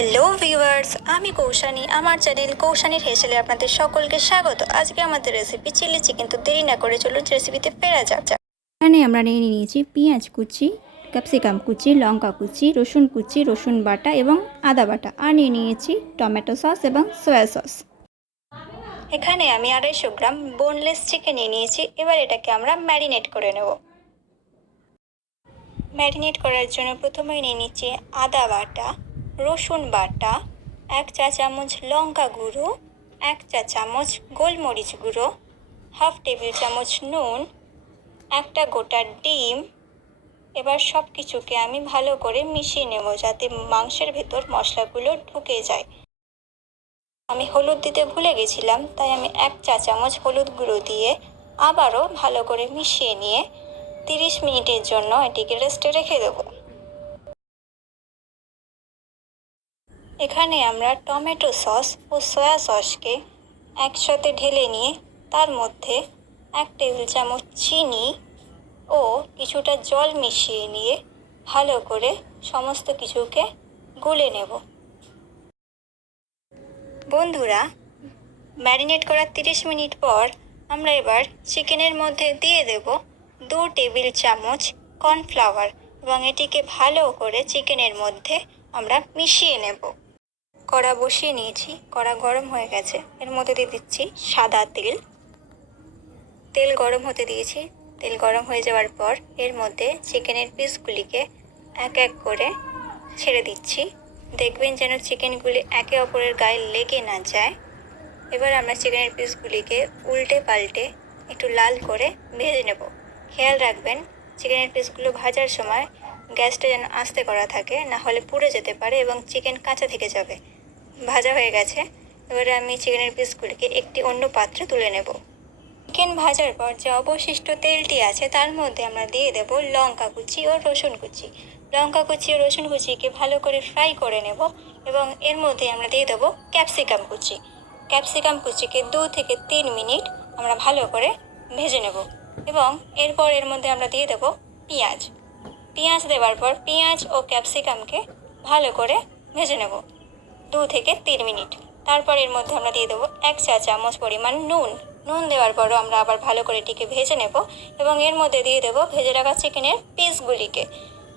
Hello viewers, আমি কৌশানী। আমার channel কৌশানীর হেসেলে আপনাদের সকলকে স্বাগত। আজকে আমাদের রেসিপি চিলি চিকেন। তো দেরি না করে চলুন রেসিপিতে ফেরা যাক। এখানে আমরা নিয়ে নিয়েছি পেঁয়াজ কুচি, ক্যাপসিকাম কুচি, লঙ্কা কুচি, রসুন কুচি, রসুন বাটা এবং আদা বাটা, আর নিয়ে নিয়েছি টমেটো সস এবং সয়া সস। এখানে আমি 250 গ্রাম বোনলেস চিকেন নিয়ে নিয়েছি। এবার এটাকে আমরা ম্যারিনেট করে নেব। ম্যারিনেট করার জন্য প্রথমেই নিয়ে নিচ্ছি আদা বাটা, রসুন বাটা, 1 চা চামচ লঙ্কা গুঁড়ো, 1 চা চামচ গোলমরিচ গুঁড়ো, হাফ টেবিল চামচ নুন, একটা গোটা ডিম। এবার সব কিছুকে আমি ভালো করে মিশিয়ে নেব যাতে মাংসের ভেতর মশলাগুলো ঢুকে যায়। আমি হলুদ দিতে ভুলে গেছিলাম, তাই আমি 1 চা চামচ হলুদ গুঁড়ো দিয়ে আবারও ভালো করে মিশিয়ে নিয়ে 30 মিনিটের জন্য এটিকে রেস্টে রেখে দেবো। এখানে আমরা টমেটো সস ও সয়া সসকে একসাথে ঢেলে নিয়ে তার মধ্যে 1 টেবিল চামচ চিনি ও কিছুটা জল মিশিয়ে নিয়ে ভালো করে সমস্ত কিছুকে গুলে নেব। বন্ধুরা, ম্যারিনেট করার 30 মিনিট পর আমরা এবার চিকেনের মধ্যে দিয়ে দেব 2 টেবিল চামচ কর্নফ্লাওয়ার এবং এটিকে ভালো করে চিকেনের মধ্যে আমরা মিশিয়ে নেব। কড়া বসিয়ে নিয়েছি, কড়া গরম হয়ে গেছে। এর মধ্যে দিয়ে দিচ্ছি সাদা তেল। তেল গরম হতে দিয়েছি। তেল গরম হয়ে যাওয়ার পর এর মধ্যে চিকেনের পিসগুলিকে এক এক করে ছেড়ে দিচ্ছি। দেখবেন যেন চিকেনগুলি একে অপরের গায়ে লেগে না যায়। এবার আমরা চিকেনের পিসগুলিকে উল্টে পাল্টে একটু লাল করে ভেজে নেব। খেয়াল রাখবেন চিকেনের পিসগুলো ভাজার সময় গ্যাসটা যেন আস্তে করা থাকে, না হলে পুড়ে যেতে পারে এবং চিকেন কাঁচা থেকে যাবে। ভাজা হয়ে গেছে। এবারে আমি চিকেনের পিসগুলিকে একটি অন্য পাত্রে তুলে নেব। চিকেন ভাজার পর যে অবশিষ্ট তেলটি আছে তার মধ্যে আমরা দিয়ে দেব লঙ্কা কুচি ও রসুন কুচি। লঙ্কা কুচি ও রসুন কুচিকে ভালো করে ফ্রাই করে নেব এবং এর মধ্যে আমরা দিয়ে দেবো ক্যাপসিকাম কুচি। ক্যাপসিকাম কুচিকে 2 থেকে 3 মিনিট আমরা ভালো করে ভেজে নেব এবং এরপর এর মধ্যে আমরা দিয়ে দেব পেঁয়াজ। পেঁয়াজ দেওয়ার পর পেঁয়াজ ও ক্যাপসিকামকে ভালো করে ভেজে নেব 2 থেকে 3 মিনিট। তারপর এর মধ্যে আমরা দিয়ে দেবো 1 চা চামচ পরিমাণ নুন। নুন দেওয়ার পরও আমরা আবার ভালো করে এটিকে ভেজে নেব এবং এর মধ্যে দিয়ে দেবো ভেজে রাখা চিকেনের পিসগুলিকে।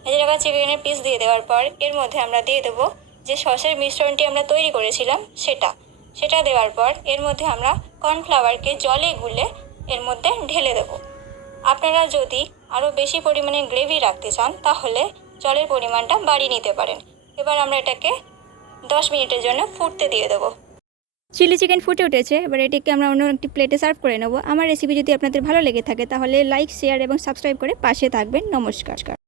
ভেজে রাখা চিকেনের পিস দিয়ে দেওয়ার পর এর মধ্যে আমরা দিয়ে দেবো যে সসের মিশ্রণটি আমরা তৈরি করেছিলাম সেটা দেওয়ার পর এর মধ্যে আমরা কর্নফ্লাওয়ারকে জলে গুলে এর মধ্যে ঢেলে দেবো। আপনারা যদি আরও বেশি পরিমাণে গ্রেভি রাখতে চান তাহলে জলের পরিমাণটা বাড়িয়ে নিতে পারেন। এবার আমরা এটাকে 10 মিনিটের জন্য ফুটতে দিয়ে দেবো। চিলি চিকেন ফুটে উঠেছে। এবার এটিকে আমরা অন্য একটি প্লেটে সার্ভ করে নেব। আমার রেসিপি যদি আপনাদের ভালো লেগে থাকে তাহলে লাইক, শেয়ার এবং সাবস্ক্রাইব করে পাশে থাকবেন। নমস্কার।